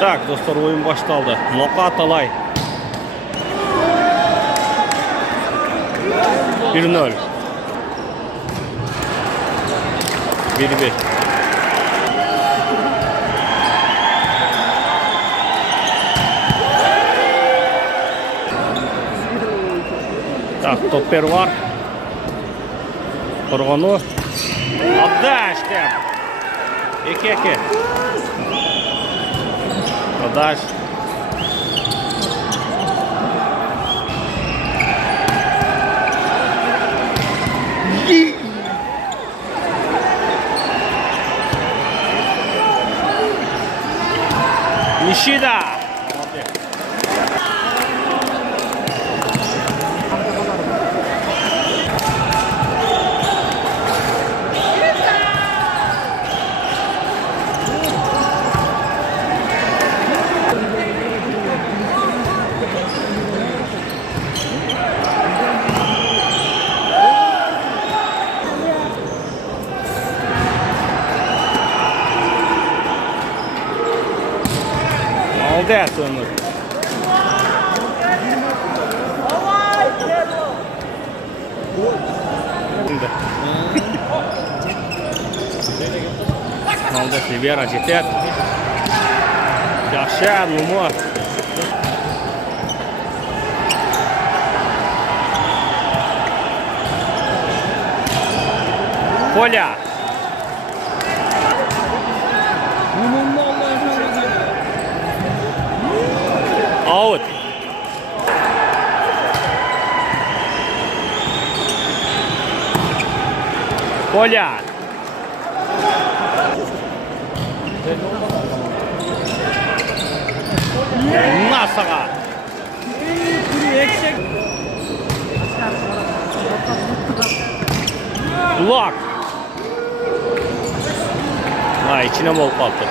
Так, dostlar, oyun başladı. Noka Atalay. 1-0. 1-1. Так, topper var. Korgonu. Addaş'ta. 2-2. Addaş. Nishida. Молодец, Ömür. Молодец, Рибера жетет. Yaxşı, Numar. Поля. Out. Поля. Насаға. Lok. İçine bol kaldı.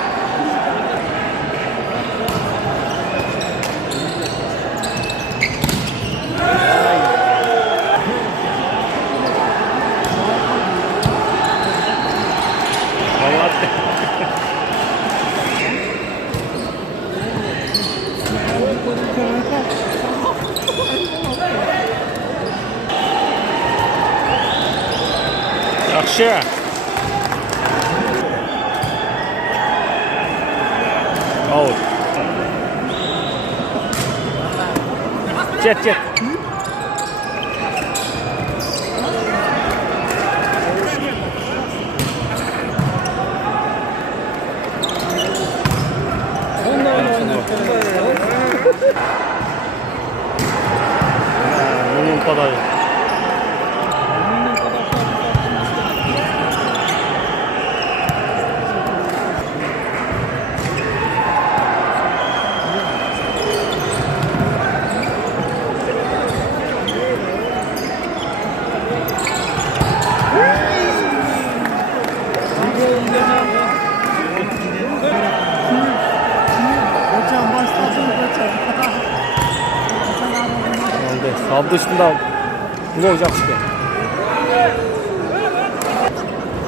Yaxşı. Out. Jet. Bunun kadar. Sağ dışında ne olacak işte.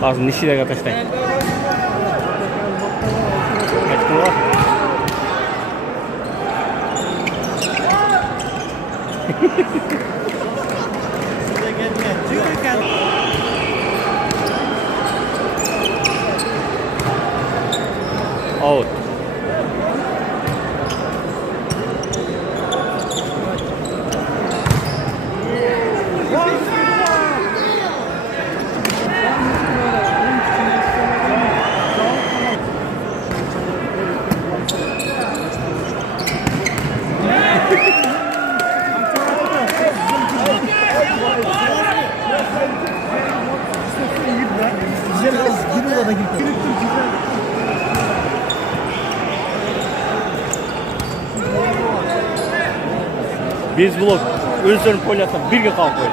Lazım Nishi'de arkadaşlar. Kaç var? Out. Biz blok özlerin polyattan bir gün kalk koydu.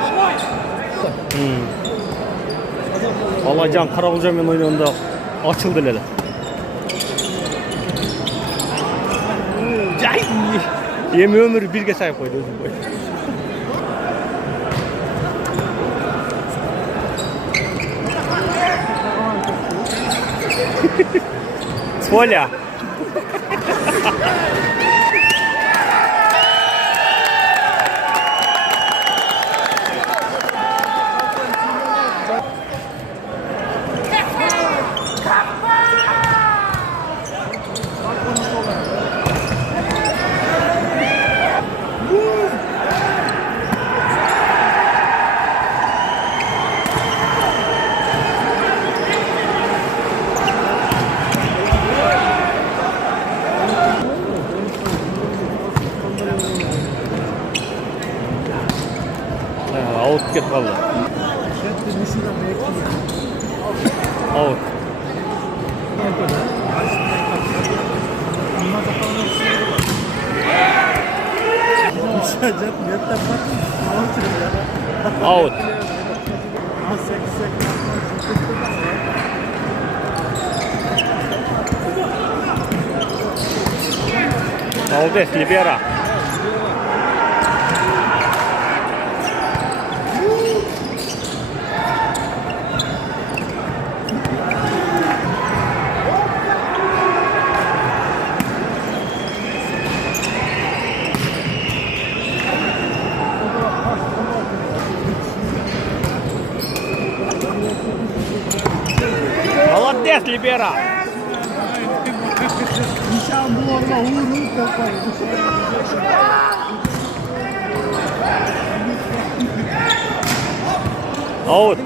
Vallahi Can Karabulca'yla oynayanda açıldı hele. Yemi ömür bir kez sahip koydu özüm koydu. Polya. Out ketib qoldi. Out. Out. Молодец, libera. Молодец, libera. Out.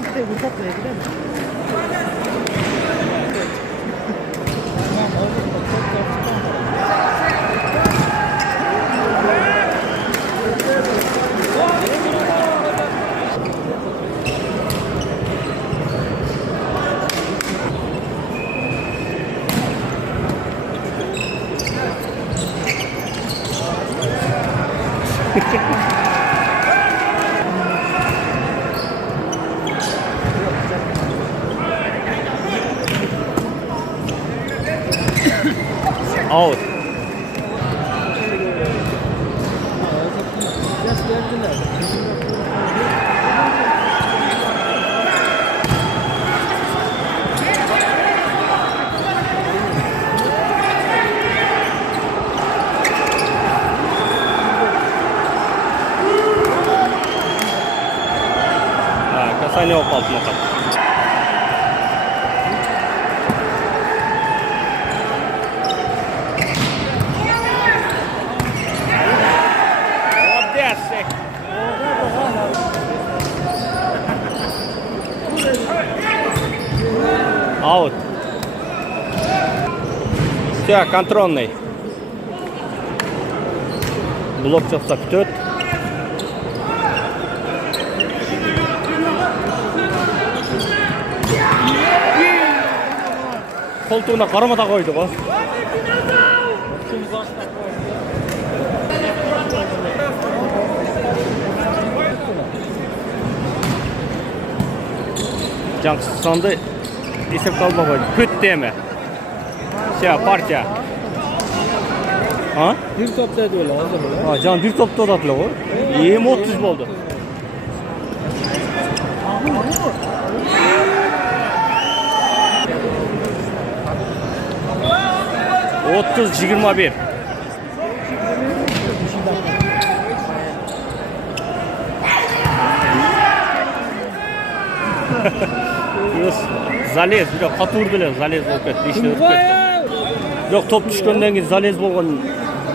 Out. Касание упал с нока. Аут. Все, контрольный. Блок жасап күтеді. Қолтуына қарамата қойды ғой. Жаңсызсанды есеп қалма қойды. Көттеме. Все, партия. Bir topta edi öyle hazır öyle. Can bir topta odatlı ғой. 20-30 болды. Otuz 21. Залез, bir de қатуыр біле, залез болып кетті, ішіне өтіп кетті. Жоқ, топ түшкенден кейін залез болған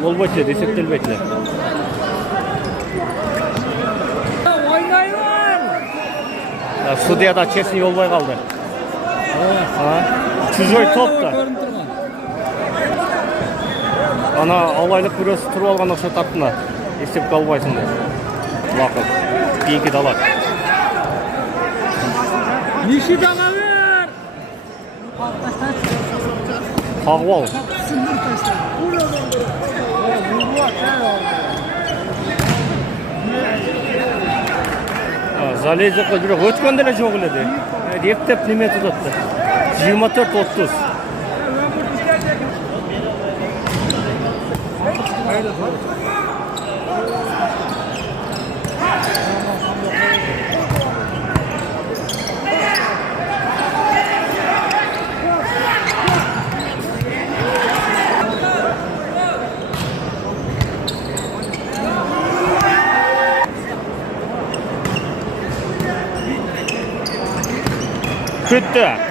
болбайды, есептелмейді. Судьяда честный болбай қалды. Чужой топ-то. Ана алайлық күрес тұрып алған ақша таптына есеп қалбайсың. Лақып, кейінгі далат. Ниши далалар! Қағып ал. Залезі қыз өткенде жоқ еді. Ептеп неме тұтатты. 24-30. күтті.